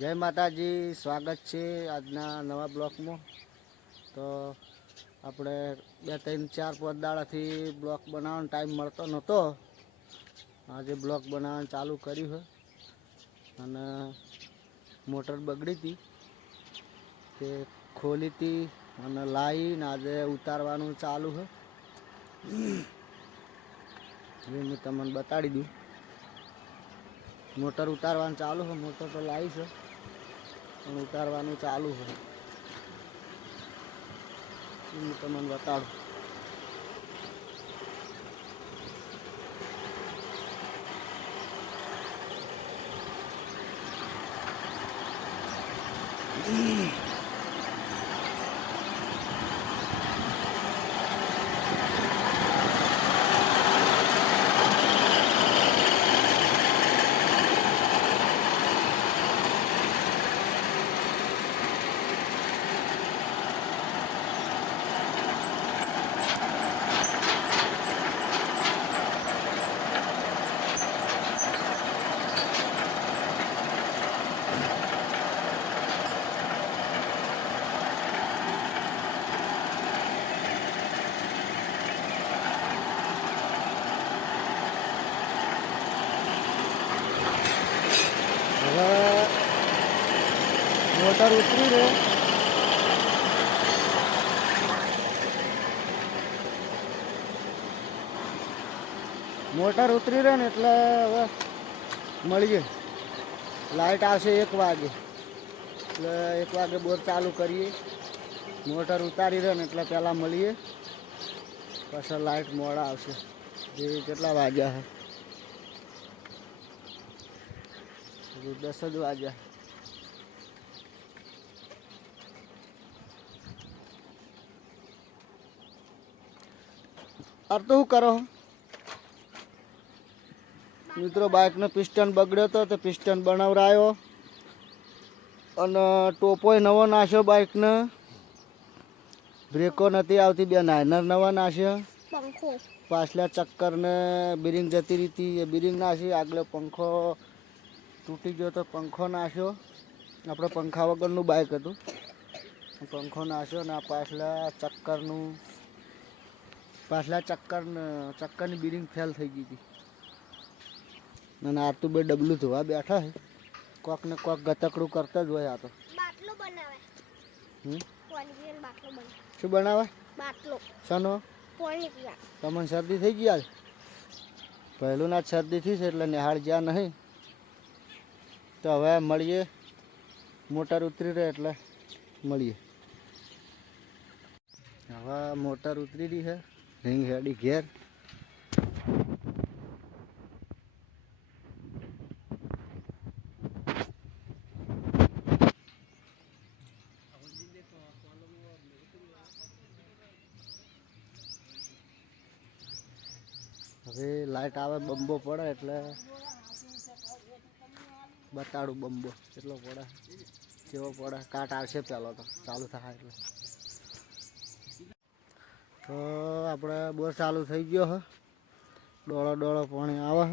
જય માતાજી, સ્વાગત છે આજના નવા બ્લોકમાં. તો આપણે બે, ત્રણ, ચાર પાંચ બ્લોક બનાવવાનો ટાઈમ મળતો નહોતો. આજે બ્લોક બનાવવાનું ચાલુ કર્યું છે. અને મોટર બગડી હતી. તે ખોલી હતી અને લાવીને આજે ઉતારવાનું ચાલુ છે. એ હું તમને બતાડી દઉં. મોટર ઉતારવાનું ચાલુ છે, મોટર તો લાવી છે. પણ ઉતારવાનું ચાલુ એ હું તમને બતાડું હવે મોટર ઉતરી રહે. મોટર ઉતરી રહે ને એટલે હવે મળીએ. લાઇટ આવશે એક વાગે. એટલે એક વાગે બોર ચાલુ કરીએ. મોટર ઉતારી રહે ને એટલે પહેલાં મળીએ. પછી લાઇટ મોડા આવશે. જે કેટલા વાગ્યા છે દસ જ વાગ્યા. અર તો શું કરો. મિત્રો બાઇકનો પિસ્ટન બગડ્યો હતો તો પિસ્ટન બનાવરાયો. અને ટોપોય નવો નાશ્યો બાઇકને. બ્રેકો નથી આવતી બે નાયનર નવા નાખ્યા પાછલા ચક્કરને બિરિંગ જતી રીતી એ બિરિંગ નાશી આગળ પંખો તૂટી ગયો તો પંખો નાશ્યો આપણે પંખા વગરનું બાઇક હતું. પંખો નાશ્યો ને આ પાછલા ચક્કરનું પાછલા ચક્કર ચક્કરની બિરિંગ ફેલ થઈ ગઈ હતી. અને આ તો બે ડબલું ધોવા બેઠા છે. કોક ને કોક ગતકડું કરતા જ હોય આ તો. બાટલો બનાવે. હમ? બાટલો બનાવે. શું બનાવે? બાટલો. સનો તમને શરદી થઈ ગઈ આજ પહેલું ના શરદી થઈ છે એટલે નિહાળ જ્યાં નહીં. તો હવે મળીએ. મોટર ઉતરી રહે એટલે મળીએ. હવે મોટર ઉતરી રહી છે. રીંગ હેડી ઘેર. હવે લાઈટ આવે બંબો પડે એટલે બતાડું બંબો. કેટલો પડે? કેવો પડે? કાટ આવશે પહેલો તો. ચાલુ થાય એટલે. તો આપણે બોર ચાલુ થઈ ગયો હ. ડોળો ડોળો પાણી આવે હ.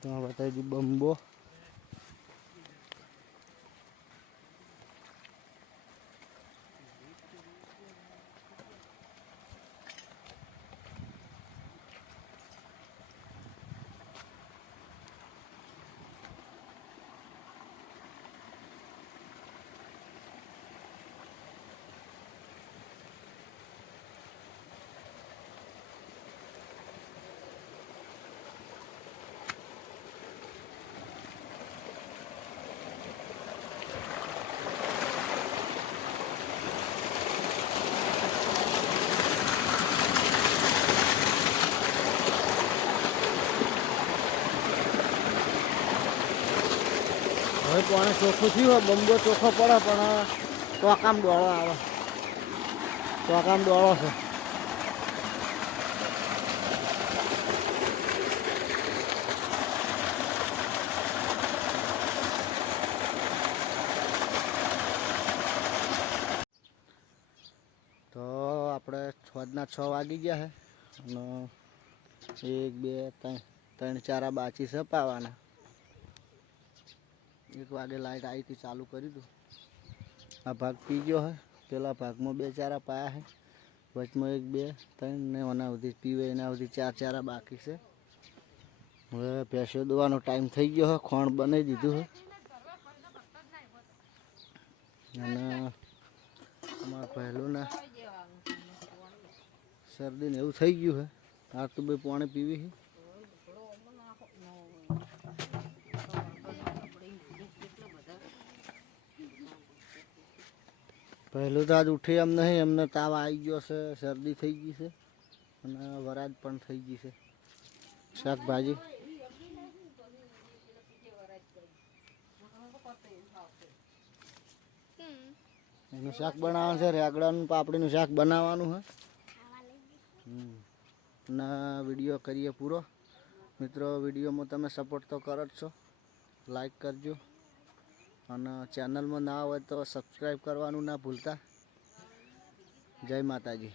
તો બતાવી દી બંબો. હવે પાણી ચોખ્ખું થયું હોય, બંબો ચોખ્ખો પડે, પણ ટોકામ ડોળો આવે. ટોકામ ડોળો છે. તો આપણે છ હોદના છ વાગી ગયા છે અને એક, બે, ત્રણ ત્રણ, ચારા બાચી છે પાવાના. એક વાગે લાઈટ આવી હતી ચાલુ કરી દઉં. આ ભાગ પી ગયો હે. પેલા ભાગમાં બે ચારા પાયા છે વચમાં એક, બે, ત્રણ ને એના સુધી પીવે, એના સુધી ચાર ચારા બાકી છે. હવે ભેંસો દોવાનો ટાઈમ થઈ ગયો હે. ખોણ બનાવી દીધું છે અને અમારા પહેલું શરદીને એવું થઈ ગયું હે. આ તો બે પાણી પીવી છે પહેલું તો આજ ઉઠી એમ નહીં, એમને તાવ આવી ગયો છે, શરદી થઈ ગઈ છે, અને વરાદ પણ થઈ ગઈ છે. શાકભાજી? એનું શાક બનાવવાનું છે, રેગડાનું, પાપડીનું શાક બનાવવાનું છે. અને વીડિયો કરીએ પૂરો. મિત્રો, વિડીયોમાં તમે સપોર્ટ તો કરો જ છો. લાઈક કરજો. અને ચેનલમાં ના હોય તો સબસ્ક્રાઈબ કરવાનું ના ભૂલતા. જય માતાજી.